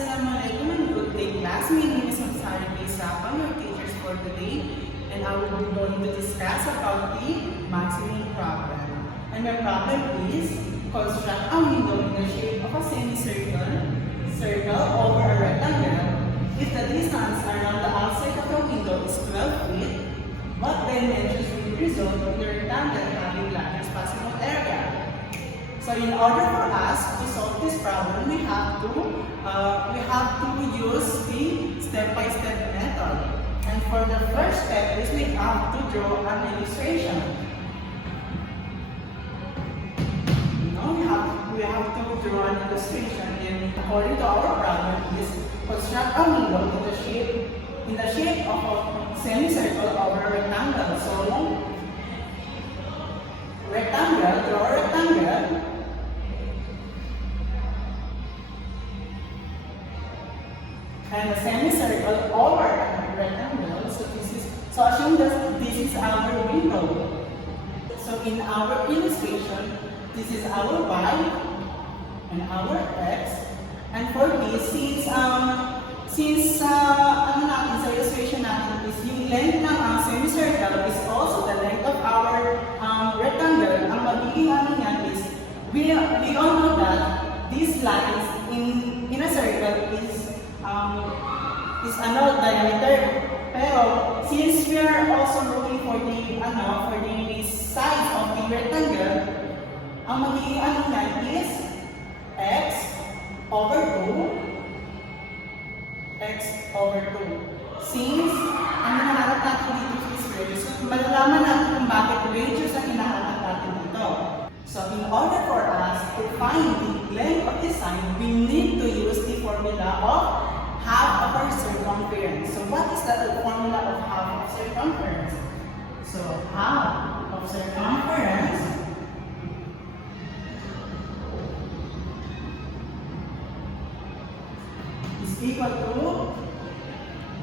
Assalamualaikum and good day class. My name is Mansari Sapa, your teachers for today, and I will be going to discuss about the maximum problem. And my problem is construct a window in the shape of a circle over a rectangle. If the distance around the outside of the window is 12 feet, what dimensions will result in the rectangle having largest possible area? So in order for us to solve this problem, we have to use the step-by-step method. And for the first step is we have to draw an illustration. We have to draw an illustration, and according to our problem is construct a window in the shape of a semicircle over a rectangle. So draw a rectangle. And a semicircle over a rectangle. So assume that this is our window. So in our illustration, this is our y and our x. And for this, since ano natin sa illustration natin is yung length ng semicircle is also the length of our rectangle, ang magiging ano niyan is we all know that these lines in a circle is diameter. Pero since we are also looking for the size of the rectangle, ang magiging ano na is x over 2. Since ang hinahanap natin dito is radius, so malalaman natin kung bakit radius ang hinahanap natin dito. So in order for us to find the length of the side, we need to use the formula of half of our circumference. So what is the formula of half of circumference? So half of circumference is equal to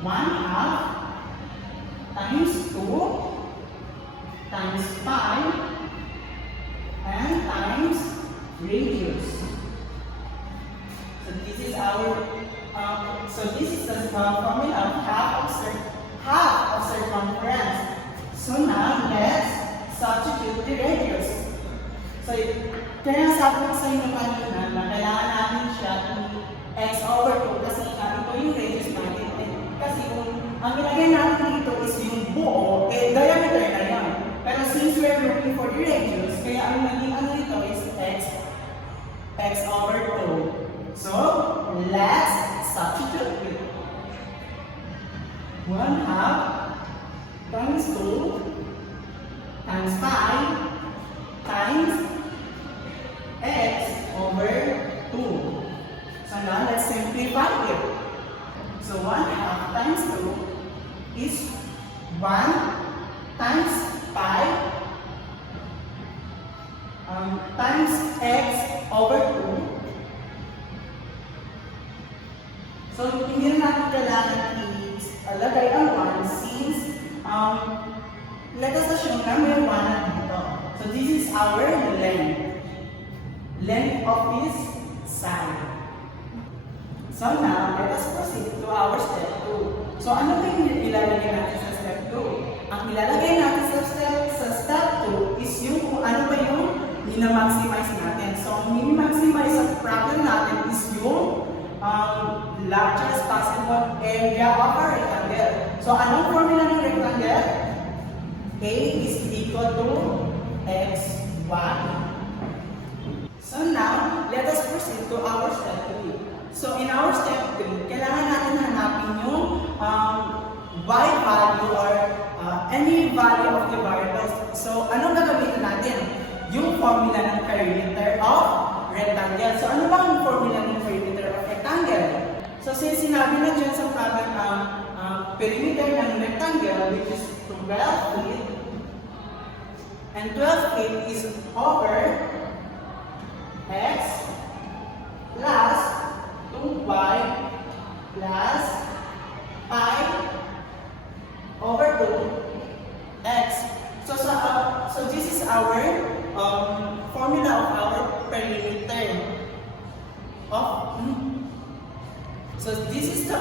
1/2 times 2 times 5 and times radius. So this is the formula of half of circumference. So now let's substitute the radius. So kaya sabi ko sa inyo kanina na kailangan natin siya x over 2 kasi ito yung radius natin. Kasi kung ang ilagay natin dito is yung buo, diameter na yan. Pero since we're looking for the radius, kaya ang naging ano ito is x over 2. So let's substitute it. 1/2 times 2 times 5 times x over 2. So now let's simplify it. So 1/2 times 2 is 1 times 5 times x over 2. So hindi na natin kailangan ilagay ang 1 since let us assume na may 1 dito. So this is our length of this side. So now let us proceed to our step 2. So ano ba yung ilalagay natin sa step 2? Ang ilalagay natin sa step 2 is yung kung ano ba yung minamaximize natin. So ang minamaximize sa problem natin is yung largest possible area of a rectangle. So anong formula ng rectangle? A is equal to xy. So now, let us proceed to our step 3. So in our step 3, kailangan natin hanapin yung y value or any value of the variables. So anong gagamitin natin? Yung formula ng perimeter of rectangle. So ano ba ang formula ng perimeter of rectangle? So since sinabi na dyan sa problem perimeter ng rectangle, which is 12 feet, and 12 feet is over x plus 2y plus 5 over 2x. So this is our formula of our perimeter of So this is the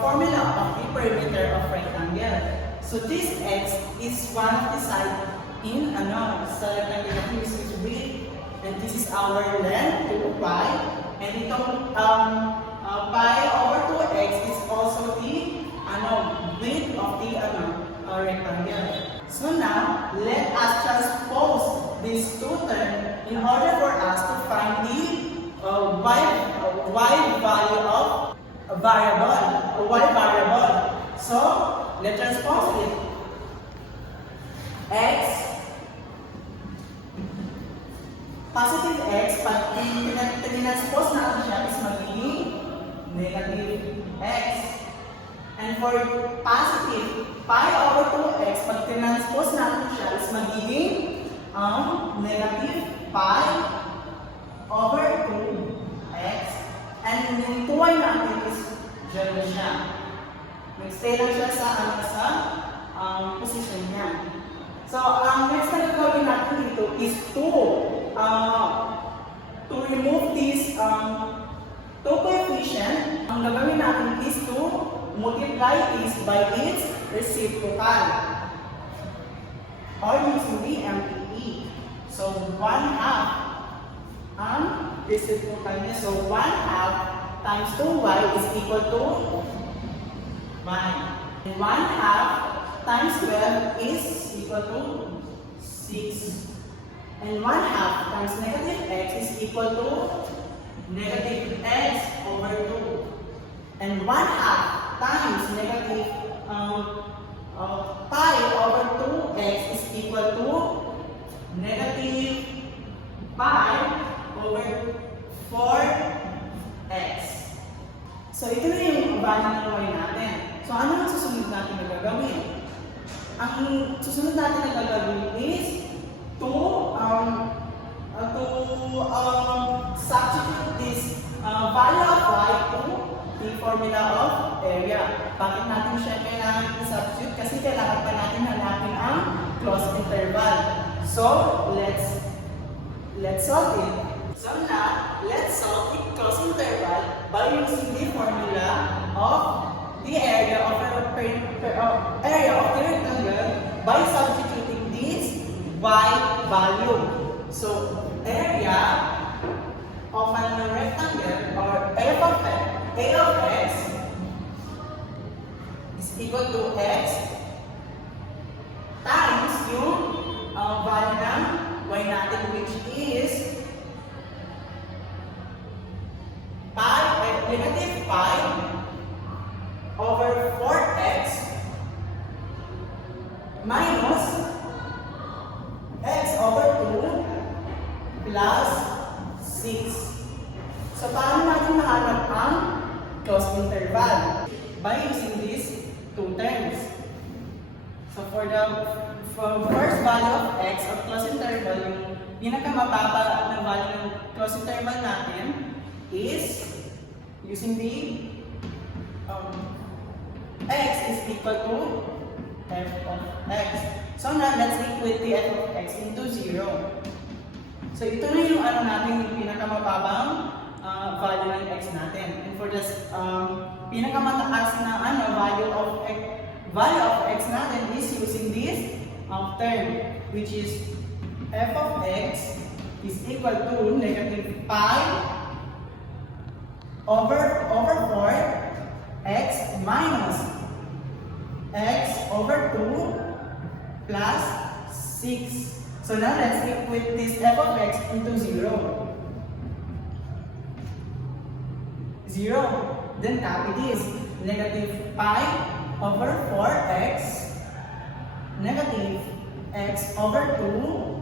formula of the perimeter of rectangle. So this x is one of the side in sa rectangle. This is width, and this is our length, 2 pi. And itong pi over 2x is also the width of the rectangle. So now, let us transpose these two terms in order for us to find the y value of a variable, y variable. So, let's transpose it. X, positive x, pag tinranspose natin siya is magiging negative x. And for positive, pi over 2x, pag tinranspose natin siya is magiging negative pi over 2x. And yung 2y natin is dyan na siya. Nag-stay lang siya sa position niya. So, next na gagawin natin dito is to remove this two coefficient. Ang gagawin natin is to multiply this by its reciprocal, or using the MPE. So 1/2 ang reciprocal niya. So 1/2 times 2y is equal to 1. And 1/2 times 12 is equal to 6. And 1/2 times negative x is equal to negative x over 2. And 1/2 times negative pi over 2x is equal to negative pi over 4x. So, ito na yung value ng y natin. So, ano ang susunod natin na gagawin? Ang susunod natin na gagawin is to substitute this value of y to the formula of area. Bakit natin siya kailangan i-substitute? Kasi kailangan pa natin hanapin ang closed interval. So, let's solve it. So now, let's solve the closed interval by using the formula of the area of the rectangle by substituting this y value. So, area of a rectangle or f of x, a of x is equal to x times yung value ng y natin, which is negative pi over 4x minus x over 2 plus 6. So, paano natin mahanap ang closed interval? By using these two terms. So, for the first value of x of closed interval, yung pinakamababa na value ng closed interval natin is using the x is equal to f of x. So, now let's equate the f of x into 0. So, ito na yung natin, yung pinakamababang value ng x natin. And for this pinakamataas na value of x natin is using this term, which is f of x is equal to negative pi over 4 x minus x over 2 plus 6. So now let's equate this f of x into 0. 0. Then copy this. Negative pi over 4x negative x over 2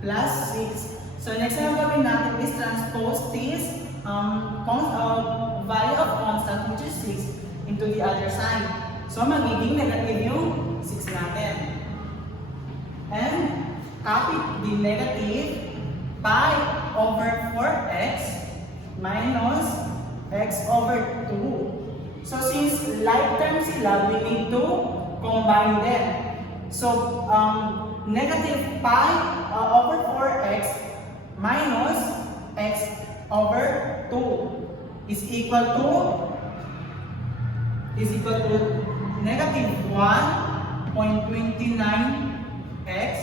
plus 6. So next na gawin natin is transpose this value of constant, which is 6, into the other side. So magiging negative yung 6 natin. And copy the negative pi over 4x minus x over 2. So since like terms sila, we need to combine them. So negative pi over 4x minus x over 2 is equal to is equal to negative 1.29x,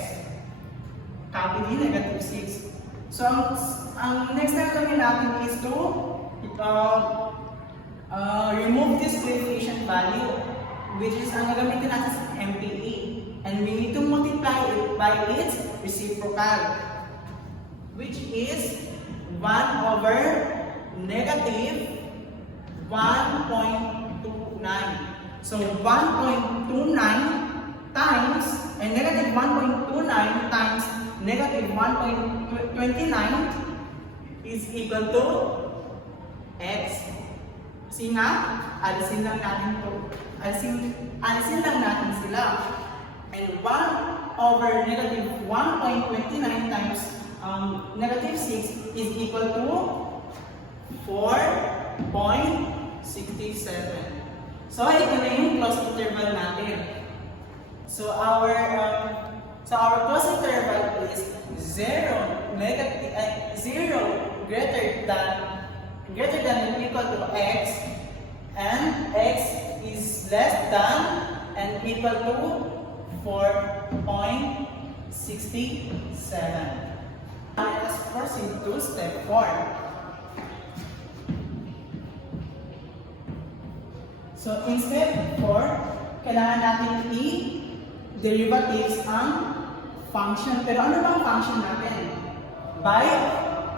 copy the negative 6. So, ang next step namin natin is to remove this coefficient value, which is ang gagamitin natin sa MPE. And we need to multiply it by its reciprocal, which is 1 over negative 1.29. So 1.29 times and negative 1.29 times negative 1.29 is equal to x. Kasi nga, alisin lang natin to. Alisin lang natin sila. And 1 over negative 1.29 times negative 6 is equal to 4.67. So, ito na yung closed interval natin. So, our closed interval is 0 greater than or equal to x, and x is less than and equal to 4.67. Let us proceed to step 4. So, in step 4, kailangan natin i-derivatives ang function. Pero ano bang function natin? By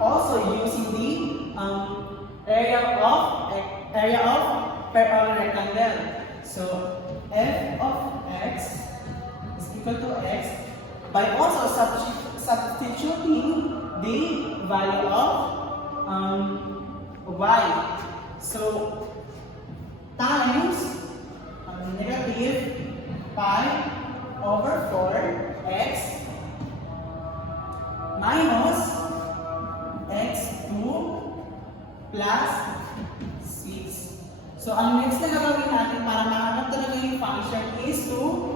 also using the area of rectangle. So, f of x is equal to x by also substituting the value of y. So, times negative pi over 4x minus x2 plus 6. So, ang next na gagawin natin para mahanap talaga yung function is to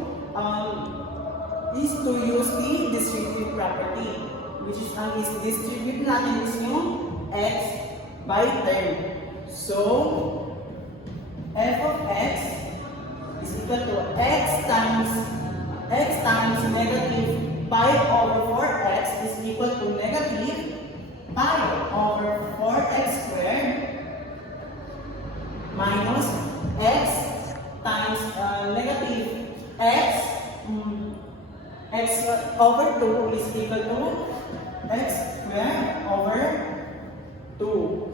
use the distributive property, which is ang distribute natin is yung x by term. So, f of x is equal to x times negative pi over 4x is equal to negative pi over 4x squared minus x times negative x over 2 is equal to x squared over 2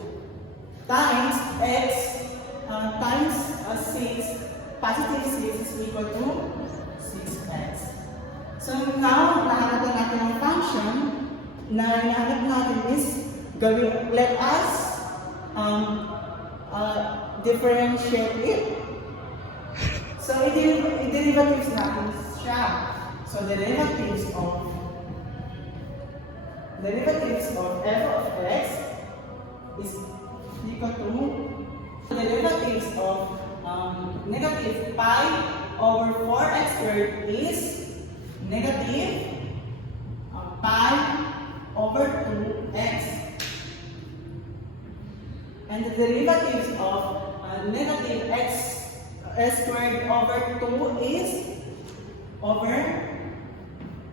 times x times 6, positive 6 is equal to 6x. So now, nahanap na natin ang function na nahanap natin is let us differentiate it. So, i-derivatives natin siya. So, derivatives of f of x is equal to derivatives of negative pi over 4x squared is negative pi over 2x. And the derivatives of negative x squared over 2 is over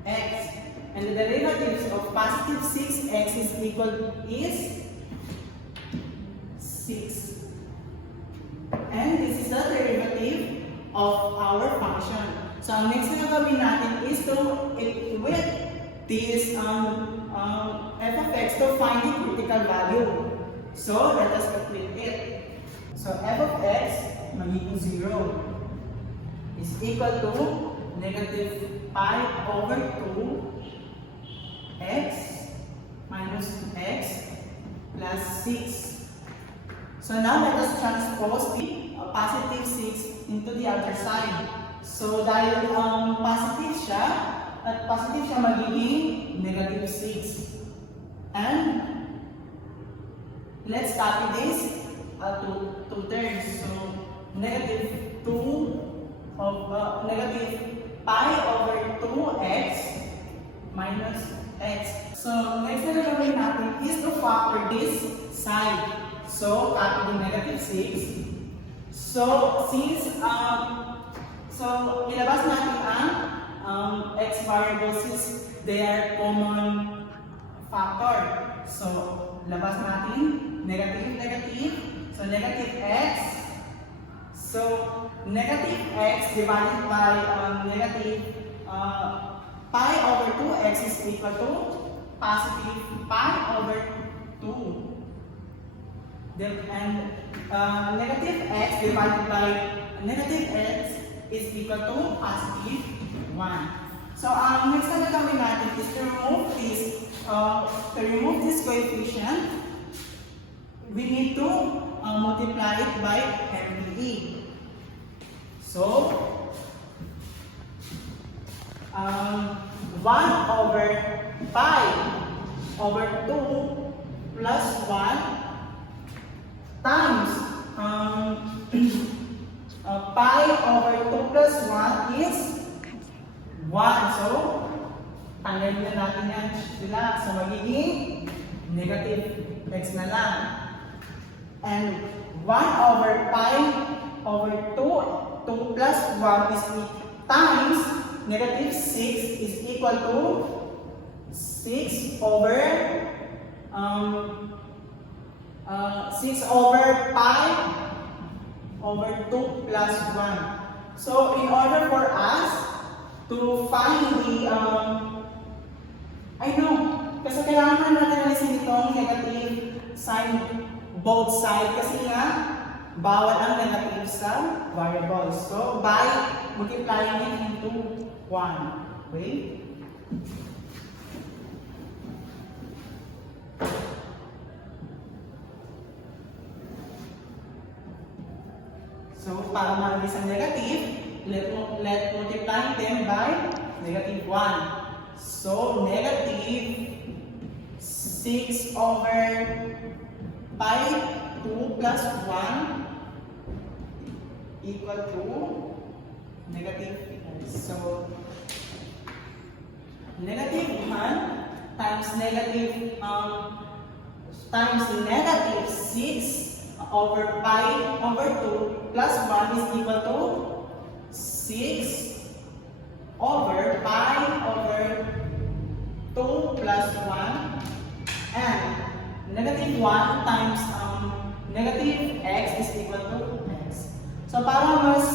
x. And the derivatives of positive 6x is 6. And this is the derivative of our function. So, ang next na gawin natin is to equate this f of x to find the critical value. So, let us equate it. So, f of x magiging 0 is equal to negative pi over 2x minus x plus 6. So now let us transpose the positive 6 into the other side. So dahil positive siya, at positive siya magiging negative 6. And let's copy this to terms. So negative 2 of negative pi over 2x minus x. So next na gagawin natin is to factor this side. So, copy the negative 6. So, ilabas natin ang x variables since they are common factor. So, labas natin negative, negative. So, negative x. So, negative x divided by negative pi over 2x is equal to positive pi over 2. And negative x divided by negative x is equal to positive 1. So, next na gagawin natin is to remove this coefficient, we need to multiply it by MDE. So, 1 over pi over 2 plus 1 times pi over 2 plus 1 is 1. So, tanggalin na natin yan sila. So, magiging negative x na lang. And 1 over pi over 2 plus 1 is times negative 6 is equal to 6 over 6 over pi over 2 plus 1. So, in order for us to find the, kasi kailangan natin alisin itong negative sign both side kasi nga, bawal ang negative sa variables. So, by multiplying it into 1. Okay? So, para maalis ang negative, let multiply them by negative 1. So, negative 6 over pi 2 plus 1 equal to negative. So, negative 1 times negative 6 over pi over 2 plus 1 is equal to 6 over pi over 2 plus 1 and negative 1 times negative x is equal to x. So para mas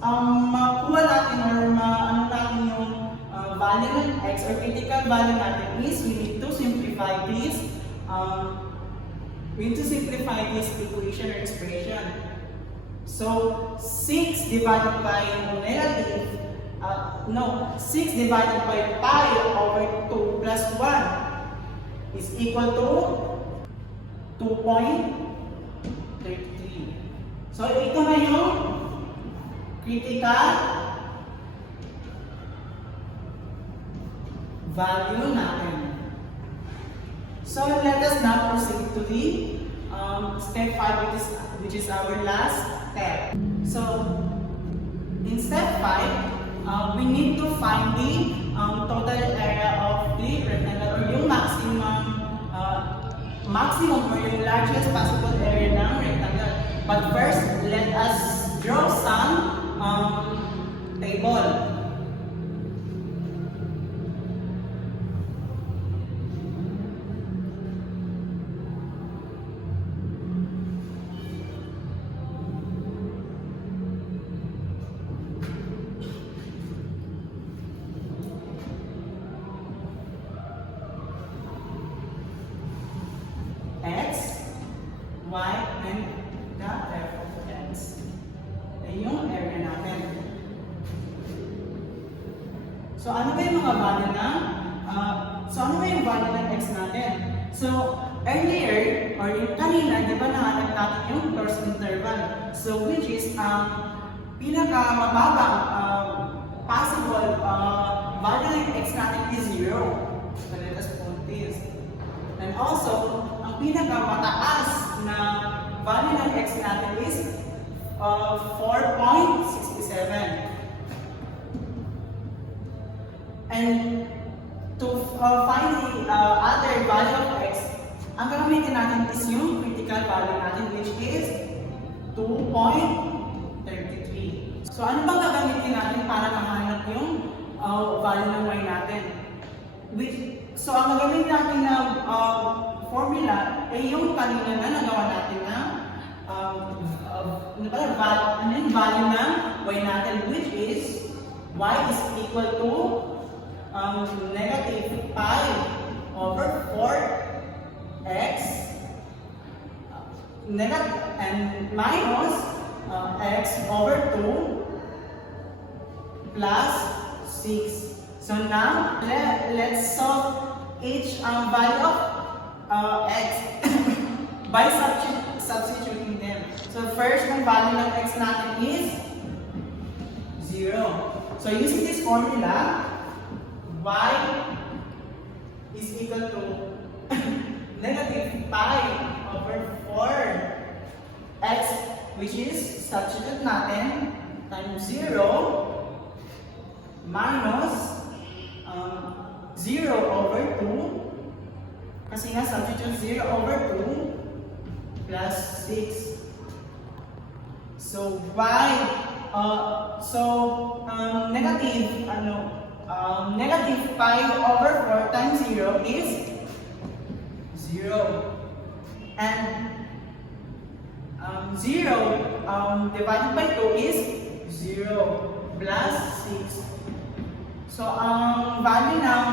makuha natin or maano natin yung value ng x or critical value natin is we need to simplify this equation or expression. So 6 divided by negative 6 divided by pi over 2 plus 1 is equal to 2.33. So, ito na yung critical value natin. So, let us now proceed to the step 5, which is our last step. So, in step 5, we need to find the total area of the rectangle or yung maximum or yung largest possible area ng rectangle. But first, let us draw some table. X, Y, and the f of x. Yan yung area natin. So, ano ba yung mga value ng value ng x natin? So, earlier, or yung kanina, di ba nahanap natin yung first interval? So, which is pinakamababang possible value ng x natin is 0. So, let us put this. And also, ang pinakamataas na value ng x natin is 4.67. And to find the other value of x, ang gagamitin natin is yung critical value natin which is 2.33. So ano bang gagamitin natin para mahanap yung value ng y natin? So ang gagamitin natin na formula ay yung kanina na nagawa natin na value ng y natin, which is y is equal to negative pi over 4x and minus x over 2 plus 6. So now let's solve each value of x by substituting them. So first ang value ng x natin is 0. So using this formula, y is equal to negative pi over 4x, which is substitute natin times 0 minus 0 over 2, kasi nga substitute 0 over 2 plus 6. So negative pi over 4 times 0 is 0. And 0 divided by 2 is 0 plus 6. So ang value ng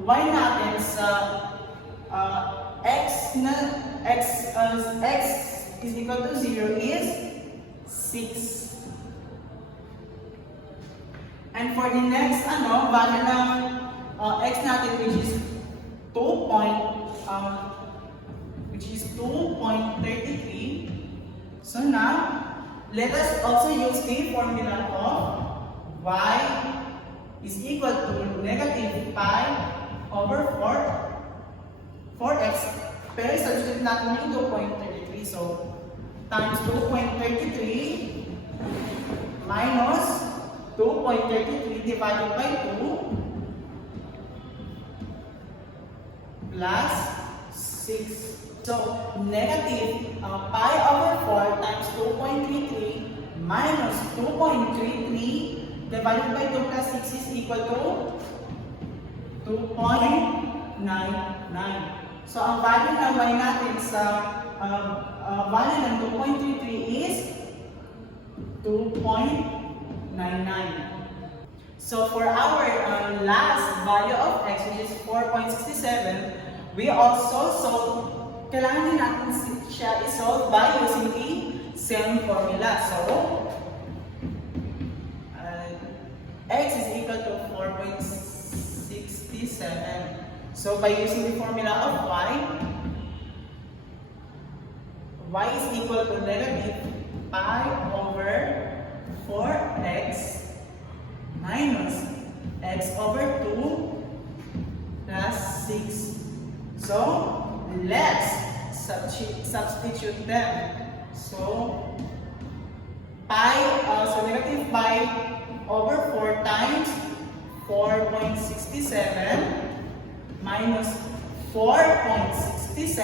y natin sa x is equal to 0 is 6. And for the next value ng x natin, which is 2.33. So now let us also use the formula of y is equal to negative pi over 4x, pero substitute natin yung 2.33. So times 2.33 minus 2.33 divided by 2 plus 6. So negative pi over 4 times 2.33 minus 2.33 divided by 2 plus 6 is equal to 2.99. So ang value ng y natin sa value ng 2.33 is 2.99. So for our last value of x, which is 4.67, we also kailangan din natin siya i-solve by using the same formula. So x is equal to 4.67. So by using the formula of y is equal to negative pi over 4x minus x over 2 plus 6. So let's substitute them. So negative pi over 4 times 4.67 minus 4.67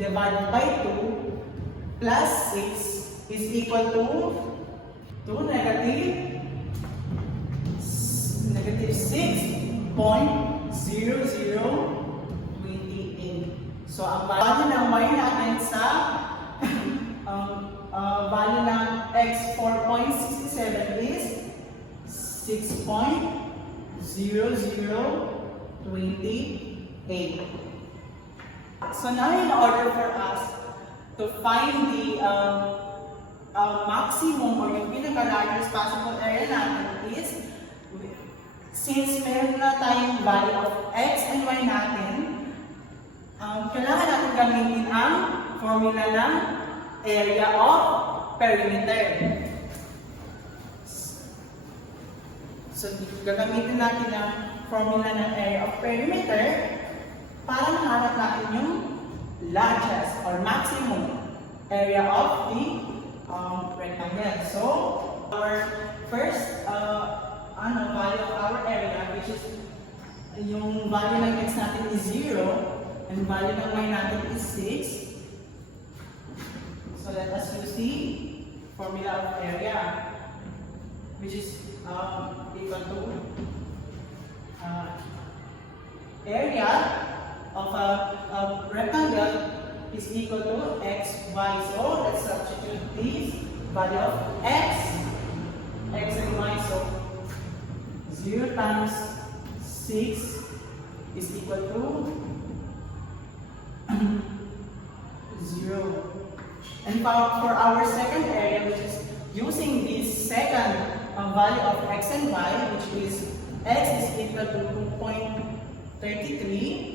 divided by 2 plus 6 is equal to negative 6.0028. So ang value ng y natin sa value ng x 4.67 is 6.0028. So now in order for us to find the maximum or yung pinaka-largest possible area natin is, since meron na tayong value of x and y natin, kailangan natin gamitin ang formula ng area of perimeter. So gagamitin natin ang formula ng area of perimeter para mahanap natin yung largest or maximum area of the rectangle. So our first value of our area, which is yung value ng x natin is 0 and value ng y natin is 6. So let us use the formula of area, which is equal to area of a rectangle is equal to x, y. So let's substitute this value of x and y. So 0 times 6 is equal to 0. And for our second area, which is using this second value of x and y, which is x is equal to 2.33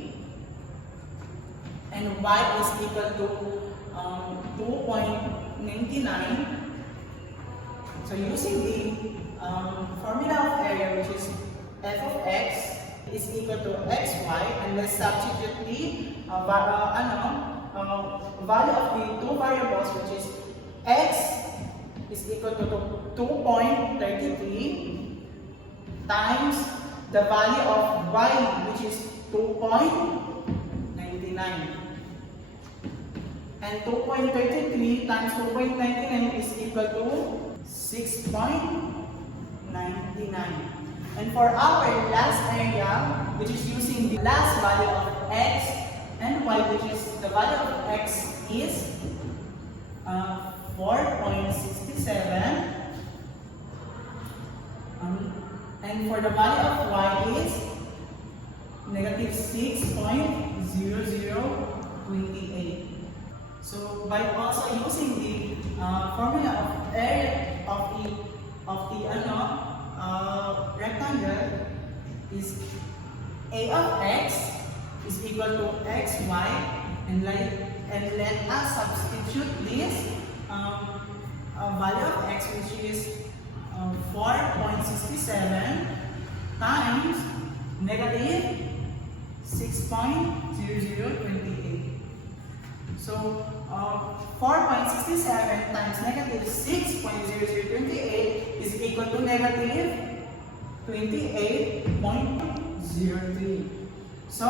and y is equal to 2.99. So using the formula of area, which is f of x is equal to xy, and let's substitute the value of the two variables, which is x is equal to 2.33 times the value of y, which is 2.99. And 2.33 times 2.99 is equal to 6.99. And for our last area, which is using the last value of x and y, which is the value of x is 4.67, and for the value of y is negative 6.0028. So by also using the formula of area of the rectangle is a of x is equal to xy, and let us substitute this value of x, which is 4.67 times negative 6.0028. So 4.67 times negative 6.0028 is equal to negative 28.03. So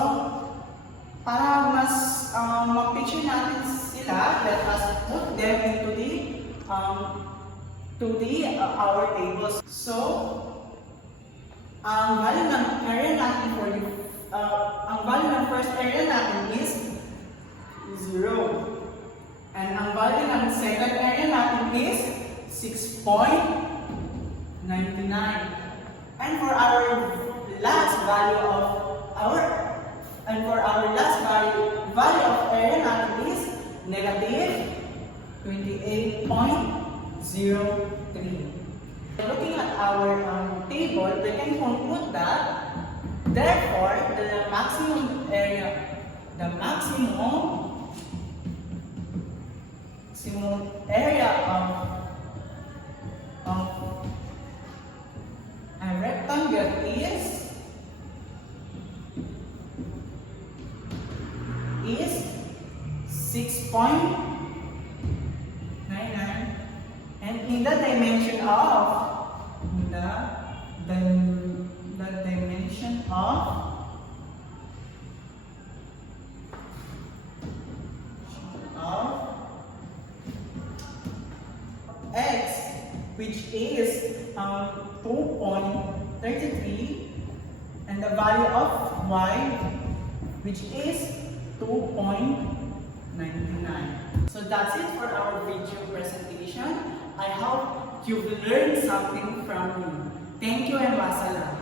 para mas mag-picture natin sila, let us put them into our tables. So ang value ng area natin ang value ng first area natin is 0. And ang value ng second area natin is 6.99. And for our last value of area natin is negative 28.03. Looking at our table, we can conclude that therefore the maximum area of a rectangle is 6.99, and in the dimension of x, which is 2.33, and the value of y, which is 2.99. So that's it for our video presentation. I hope you've learned something from me. Thank you and wassalam.